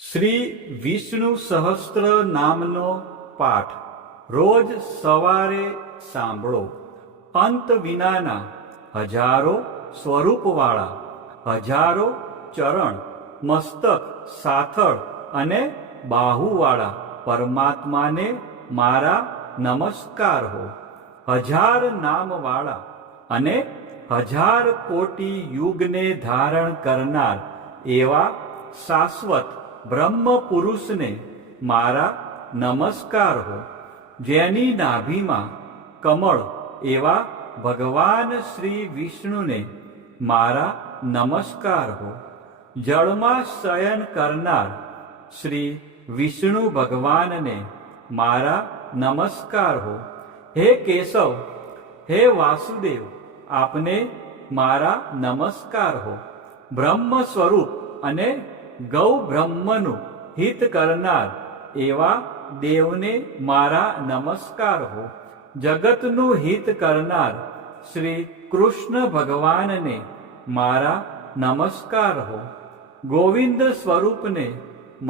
શ્રી વિષ્ણુ સહસ્ત્ર નામનો પાઠ રોજ સવારે સાંભળો. અંત વિનાના હજારો સ્વરૂપવાળા, હજારો ચરણ, મસ્તક, સાથળ અને બાહુવાળા પરમાત્માને મારા નમસ્કાર હો. હજાર નામવાળા અને હજાર કોટી યુગને ધારણ કરનાર એવા શાશ્વત બ્રહ્મ પુરુષને મારા નમસ્કાર હો. જેની નાભીમાં કમળ એવા ભગવાન શ્રી વિષ્ણુને મારા નમસ્કાર હો. જળમાં શયન કરનાર શ્રી વિષ્ણુ ભગવાનને મારા નમસ્કાર હો. હે કેશવ, હે વાસુદેવ, આપને મારા નમસ્કાર હો. બ્રહ્મ સ્વરૂપ અને ગૌ બ્રહ્મનું હિત કરનાર એવા દેવને મારા નમસ્કાર હો. જગતનું હિત કરનાર શ્રી કૃષ્ણ ભગવાનને મારા નમસ્કાર હો. ગોવિંદ સ્વરૂપને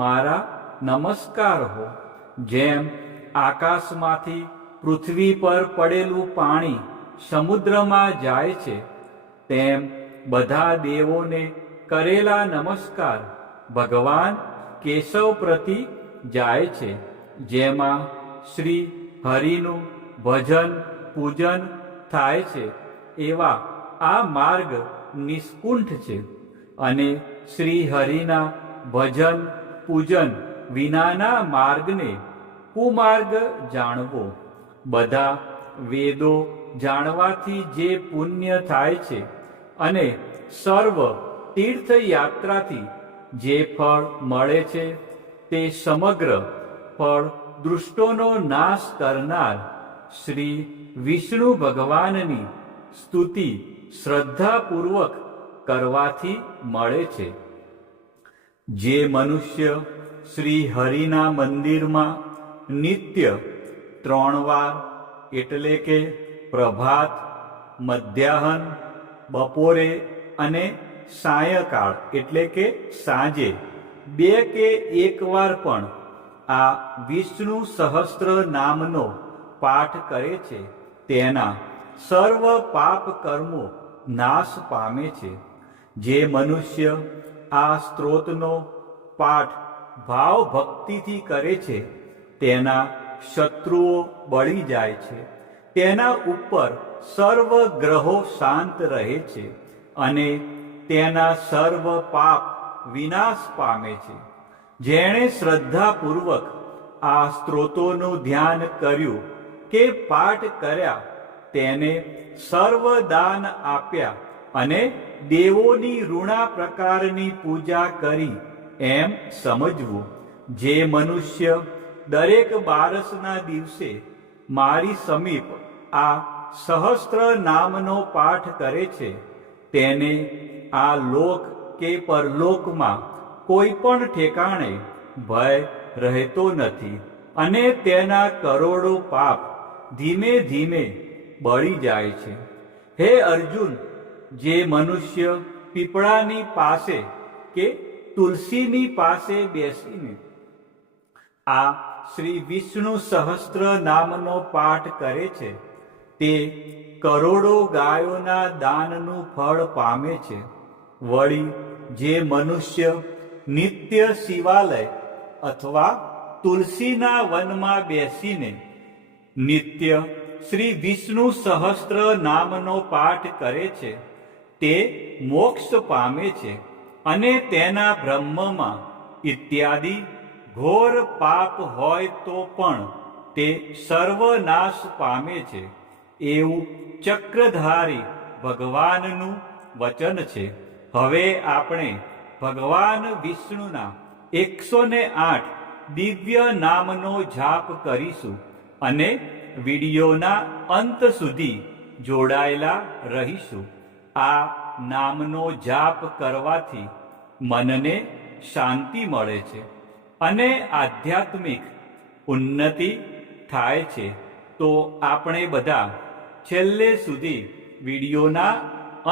મારા નમસ્કાર હો. જેમ આકાશમાંથી પૃથ્વી પર પડેલું પાણી સમુદ્રમાં જાય છે, તેમ બધા દેવોને કરેલા નમસ્કાર ભગવાન કેશવ પ્રતિ જાય છે. જેમાં શ્રી હરિનું ભજન પૂજન થાય છે એવા આ માર્ગ નિષ્કુંઠ છે, અને શ્રી હરિના ભજન પૂજન વિનાના માર્ગને કુમાર્ગ જાણવો. બધા વેદો જાણવાથી જે પુણ્ય થાય છે અને સર્વ તીર્થયાત્રાથી જે ફળ મળે છે, તે સમગ્ર ફળ દૃષ્ટોનો નાશ કરનાર શ્રી વિષ્ણુ ભગવાનની સ્તુતિ શ્રદ્ધાપૂર્વક કરવાથી મળે છે. જે મનુષ્ય શ્રી હરિના મંદિરમાં નિત્ય 3 વાર એટલે કે પ્રભાત, મધ્યાહન, બપોરે અને સાયંકાળ એટલે કે સાંજે 2 કે 1 વાર પણ આ વિષ્ણુ સહસ્ત્ર નામનો પાઠ કરે છે, તેના સર્વ પાપ કર્મો નાશ પામે છે. જે મનુષ્ય આ સ્ત્રોતનો પાઠ ભાવ ભક્તિથી કરે છે, તેના શત્રુઓ બળી જાય છે, તેના ઉપર સર્વ ગ્રહો શાંત રહે છે અને તેના સર્વ પાપ વિનાશ પામે છે. જેણે શ્રદ્ધાપૂર્વક આ સ્ત્રોતોનું ધ્યાન કર્યું કે પાઠ કર્યા, તેને સર્વ દાન આપ્યા અને દેવોની ઋણા પ્રકારની પૂજા કરી એમ સમજવું. જે મનુષ્ય દરેક બારસના દિવસે મારી સમીપ આ સહસ્ત્ર નામનો પાઠ કરે છે, તેને આ લોક કે પરલોકમાં કોઈ પણ ઠેકાણે ભય રહેતો નથી અને તેના કરોડો પાપ ધીમે ધીમે બળી જાય છે. હે અર્જુન, જે મનુષ્ય પીપળાની પાસે કે તુલસીની પાસે બેસીને આ શ્રી વિષ્ણુ સહસ્ત્ર નામનો પાઠ કરે છે, તે કરોડો ગાયોના દાનનું ફળ પામે છે. વળી જે મનુષ્ય નિત્ય શિવાલય અથવા તુલસીના વનમાં બેસીને નિત્ય શ્રી વિષ્ણુ સહસ્ત્ર નામનો પાઠ કરે છે, તે મોક્ષ પામે છે અને તેના બ્રહ્મમાં ઇત્યાદિ ઘોર પાપ હોય તો પણ તે સર્વનાશ પામે છે. એવું ચક્રધારી ભગવાનનું વચન છે. હવે આપણે ભગવાન વિષ્ણુના 108 દિવ્ય નામનો જાપ કરીશું અને વિડીયોના અંત સુધી જોડાયેલા રહીશું. આ નામનો જાપ કરવાથી મનને શાંતિ મળે છે અને આધ્યાત્મિક ઉન્નતિ થાય છે. તો આપણે બધા છેલ્લે સુધી વિડીયોના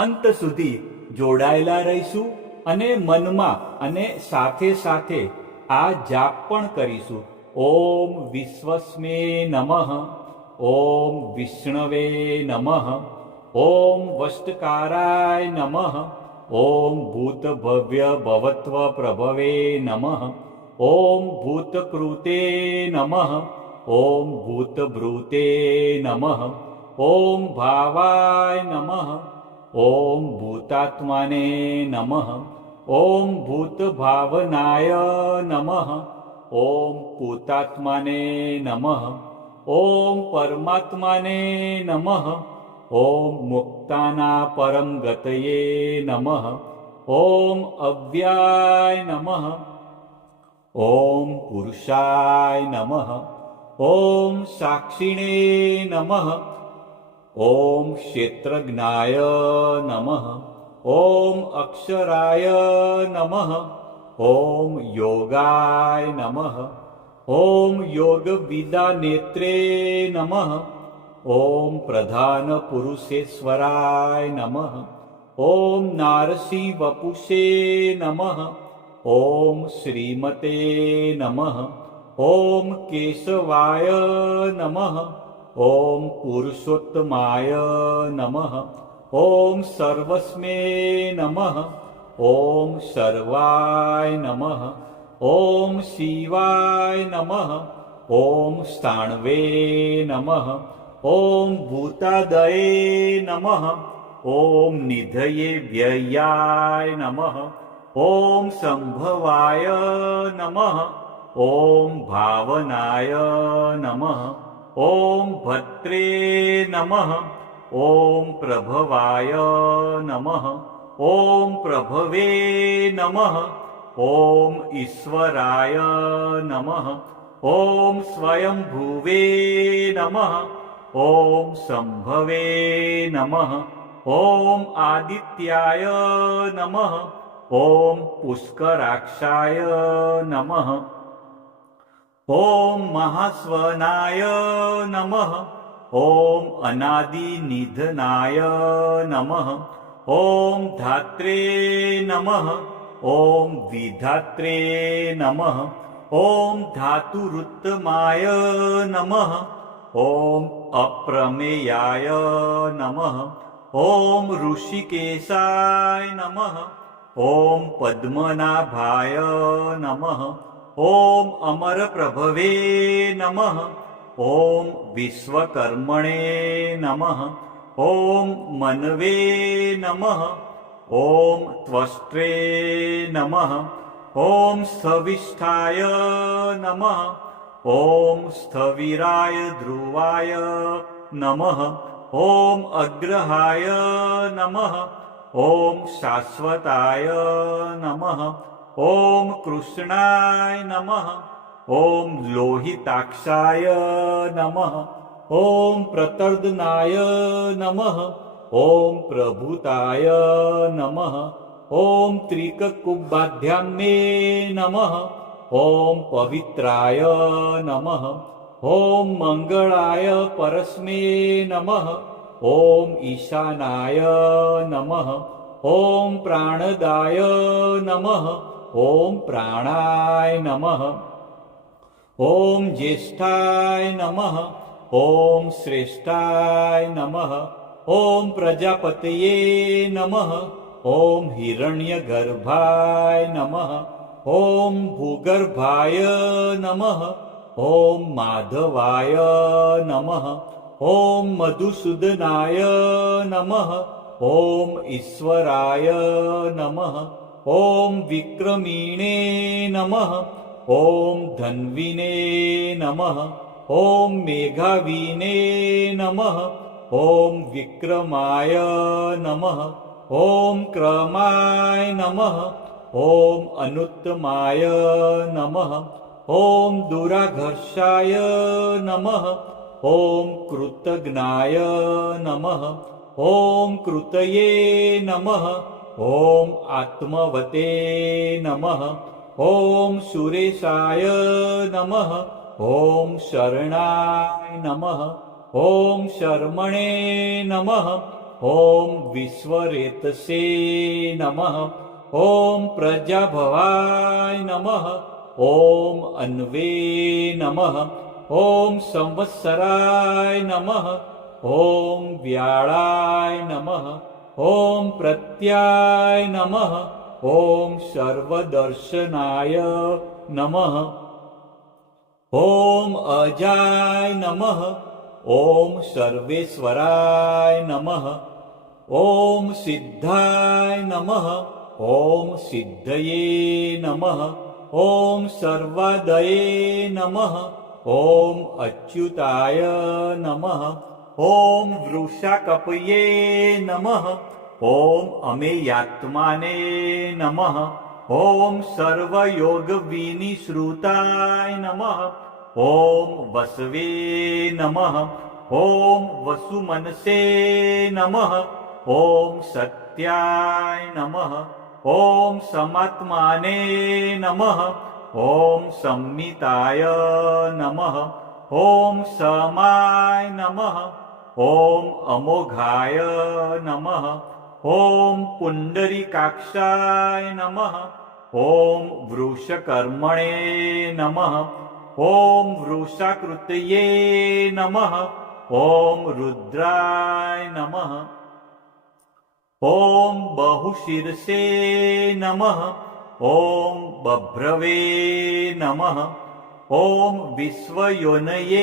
અંત સુધી જોડાયેલા રહીશું અને મનમાં અને સાથે સાથે આ જાપ પણ કરીશું. ઓમ વિશ્વસ્મે નમઃ, ઓમ વિષ્ણવે નમઃ, ઓમ વષ્ટકારાય નમઃ, ઓમ ભૂતભવ્ય ભવત્વ પ્રભવે નમઃ, ઓમ ભૂતકૃતે નમઃ, ઓમ ભૂતભૃતે નમઃ, ઓમ ભાવાય નમઃ, ઓમ ભૂતાત્માને નમઃ, ઓમ ભૂતભાવનાય નમઃ, ઓમ ભૂતાત્માને નમઃ, ઓમ પરમાત્માને નમઃ, ઓમ મુક્તાના પરમ ગતયે નમઃ, ઓમ અવ્યાય નમઃ, ઓમ પુરુષાય નમઃ, ઓમ સાક્ષિણે નમઃ, ઓમ ક્ષેત્રજ્ઞાય નમઃ, ઓમ અક્ષરાય નમઃ, ઓમ યોગાય નમઃ, ઓમ યોગવિદા નેત્રે નમઃ, ઓમ પ્રધાન પુરુષેશ્વરાય નમઃ, ઓમ નારસી વપુષે નમઃ, ઓમ શ્રીમતે નમઃ, ઓમ કેશવાય નમઃ, ઓમ પુરુષોત્તમાય નમઃ, ઓમ સર્વસ્મે નમઃ, ઓમ સર્વાય નમઃ, ઓમ શિવાય નમઃ, ઓમ સ્થાણવે નમઃ, ઓમ ભૂતાદયે નમઃ, ઓમ નિધયે વ્યયાય નમઃ, ઓમ સંભવાય નમઃ, ઓમ ભાવનાય નમઃ, ઓમ ભત્રે નમઃ, ઓમ પ્રભવાય નમઃ, ઓમ પ્રભવે નમઃ, ઓમ ઈશ્વરાય નમઃ, ઓમ સ્વયંભુવે નમઃ, ઓમ સંભવે નમઃ, ઓમ આદિત્યાય નમઃ, ઓમ પુષ્કરાક્ષાય નમઃ, ઓમ મહાસ્વનાય નમઃ, ઓમ અનાદિનિધનાય નમઃ, ઓમ ધાત્રે નમઃ, ઓમ વિધાત્રે નમઃ, ઓમ ધાતુરુત્તમાય નમઃ, ઓમ અપ્રમેયાય નમઃ, ઓમ ઋષિકેશાય નમઃ, ઓમ પદ્મનાભાય નમઃ, ઓમ અમરપ્રભવે નમઃ, ઓમ વિશ્વકર્મણે નમઃ, ઓમ મનવે નમઃ, ઓમ ત્વષ્ટ્રે નમઃ, ઓમ સ્થવિષ્ઠાય નમઃ, ઓમ સ્થવિરાય ધ્રુવાય નમઃ, ઓમ અગ્રહાય નમઃ, ઓમ શાશ્વતાય નમઃ, ઓમ કૃષ્ણાય નમઃ, ઓમ લોહિતાક્ષાય નમઃ, ઓમ પ્રતર્દનાય નમઃ, ઓમ પ્રભુતાય નમઃ, ઓમ ત્રિકકુબ્બાધ્યામ્ને નમઃ, ઓમ પવિત્રાય નમઃ, ઓમ મંગળાય પરસ્મે નમઃ, ઓમ ઈશાનાય નમઃ, ઓમ પ્રાણદાય નમઃ, ઓમ પ્રાણાય નમઃ, ઓમ જ્યેષ્ઠાય નમઃ, ઓમ શ્રેષ્ઠાય નમઃ, ઓમ પ્રજાપતયે નમઃ, ઓમ હિરણ્યગર્ભાય નમઃ, ઓમ ભૂગર્ભાય નમઃ, ઓમ માધવાય નમઃ, ઓમ મધુસૂદનાય નમઃ, ઓમ ઈશ્વરાય નમઃ, ઓમ વિક્રમીણે નમઃ, ઓમ ધન્વિને નમઃ, ઓમ મેઘાવીને નમઃ, ઓમ વિક્રમાય નમઃ, ઓમ ક્રમાય નમઃ, ઓમ અનુત્તમાય નમઃ, ઓમ દુરાઘર્ષાય નમઃ, ઓમ કૃતજ્ઞાય નમઃ, ઓમ કૃતયે નમઃ, ઓમ આત્મવતે નમઃ, ઓમ સુરેશાય નમઃ, ઓમ શરણાય નમઃ, ઓમ શર્મણે નમઃ, ઓમ વિશ્વરેતસે નમઃ, ઓમ પ્રજાભવાય નમઃ, ॐ अन्वे नमः ॐ संवत्सराय नमः ॐ व्याळाय नमः ॐ प्रत्याय नमः ॐ सर्वदर्शनाय नमः ॐ अजाय नमः ॐ सर्वेश्वराय नमः ॐ सिद्धाय नमः ॐ सिद्धये नमः ॐ सर्वादये नमः ॐ अच्युताय नमः ॐ वृषाकपये नमः ॐ अमेयात्माने नमः ॐ सर्वयोगविनिश्रुताय नमः ॐ वसवे नमः ॐ वसुमनसे नमः ॐ सत्याय नमः ॐ समात्माने नमः ॐ संमिताय नमः ॐ समाय नमः ॐ अमोघाय नमः ॐ पुण्डरीकाक्षाय नमः ॐ वृषकर्मणे नमः ॐ वृषाकृतये नमः ॐ रुद्राय नमः ॐ बहुशीर्षे नमः ॐ बभ्रवे नमः ॐ विश्वयोनये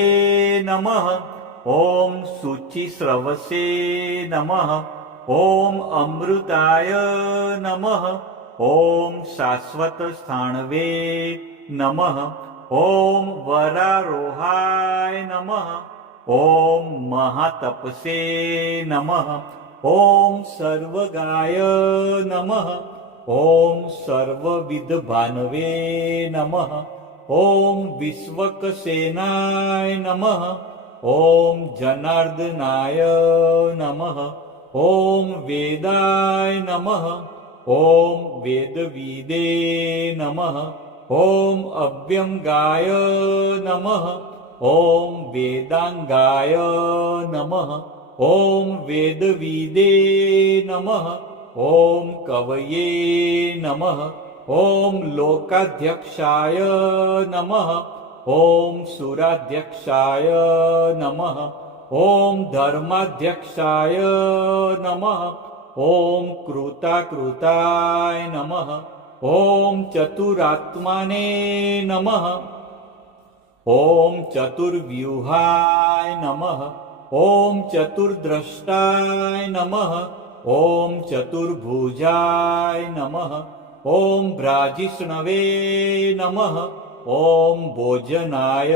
नमः ॐ शुचिस्रवसे नमः ॐ अमृताय नमः ॐ शाश्वतस्थाणवे नमः ॐ वरारोहाय नमः ॐ महातपसे नमः ॐ सर्वगाय नमः ॐ सर्वविदभानवे नमः ॐ विश्वकसेनाय नमः ॐ जनार्दनाय नमः ॐ वेदाय नमः ॐ वेदविदे नमः ॐ अव्यंगाय नमः ॐ वेदांगाय नमः ॐ वेदविदे नमः ॐ कवये नमः ॐ लोकाध्यक्षाय नमः ॐ सुराध्यक्षाय नमः ॐ धर्माध्यक्षाय नमः ॐ कृताकृताय नमः ॐ चतुरात्माने नमः ॐ चतुर्व्यूहाय नमः ॐ चतुर्द्रष्टाय नमः ॐ चतुर्भुजाय नमः ॐ भ्राजिष्णवे नमः ॐ भोजनाय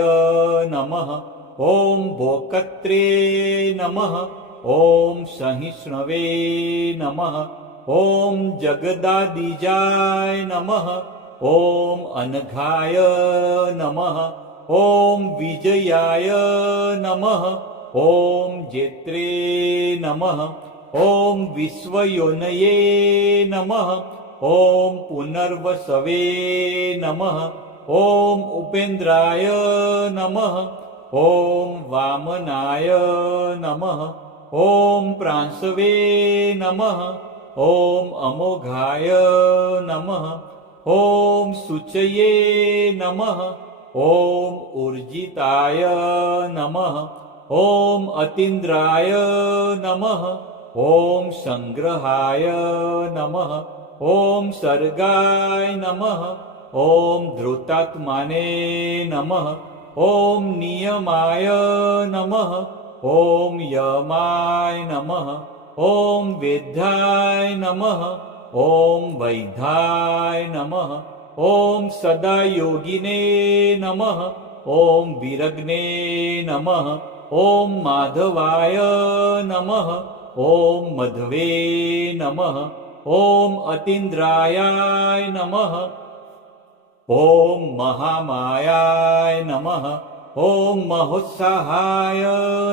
नमः ॐ भोक्त्रे नमः ॐ सहिष्णवे नमः ॐ जगदादिजाय नमः ॐ अनघाय नमः ॐ विजयाय नमः ॐ जेत्रे नमः ॐ विश्वयोनये नमः ॐ पुनर्वसवे नमः ॐ उपेन्द्राय नमः ॐ वामनाय नमः ॐ प्रांशवे नमः ॐ अमोघाय नमः ॐ शुचये नमः ॐ ऊर्जिताय नमः ॐ अतीन्द्राय नमः ॐ संग्रहाय नमः ॐ सर्गाय नमः ॐ धृतात्माने नमः ॐ नियमाय नमः ॐ यमाय नमः ॐ वेद्याय नमः ॐ वैद्याय नमः ॐ सदायोगिने नमः ॐ विरग्ने नमः ॐ माधवाय नमः ॐ मध्वे नमः ॐ अतीन्द्रायाय नमः ॐ महामायाय नमः ॐ महोत्साहाय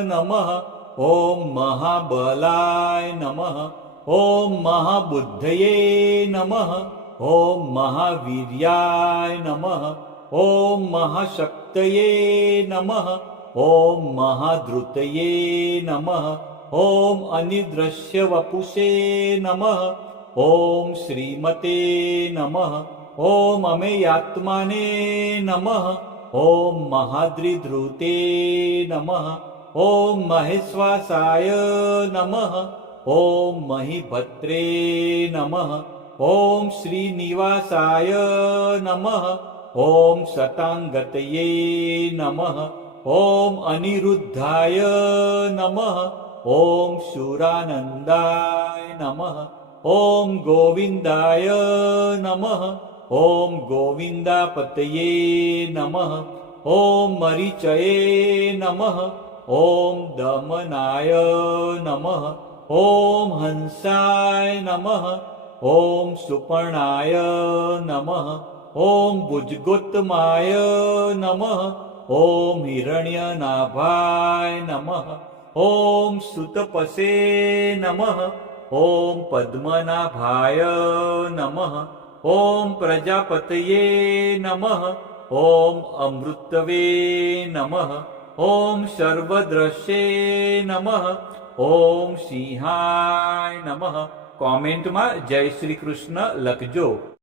नमः ॐ महाबलाय नमः ॐ महाबुद्धये नमः ॐ महावीर्याय नमः ॐ महाशक्तये नमः ॐ महाधृतये नमः ॐ अनिदृश्यवपुषे नमः ॐ श्रीमते नमः ॐ अमेयात्माने नमः ॐ महाद्रिधृते नमः ॐ महेश्वासाय नमः ॐ महीभद्रे नमः ॐ श्रीनिवासाय नमः ॐ शताङ्गतये नमः ॐ अनिरुद्धाय नमः ॐ शूरानन्दाय नमः ॐ गोविन्दाय नमः ॐ गोविन्दापतये नमः ॐ मरीचये नमः ॐ दमनाय नमः ॐ हंसाय नमः ॐ सुपर्णाय नमः ॐ भुजगोत्तमाय नमः ॐ हिरण्यनाभाय नमः ॐ सुतपसे नमः ॐ पद्मनाभाय नमः ॐ प्रजापतये नमः ॐ अमृतवे नमः ॐ सर्वद्रश्ये नमः ॐ સિંહાય નમઃ. કોમેન્ટમાં જય શ્રી કૃષ્ણ લખજો.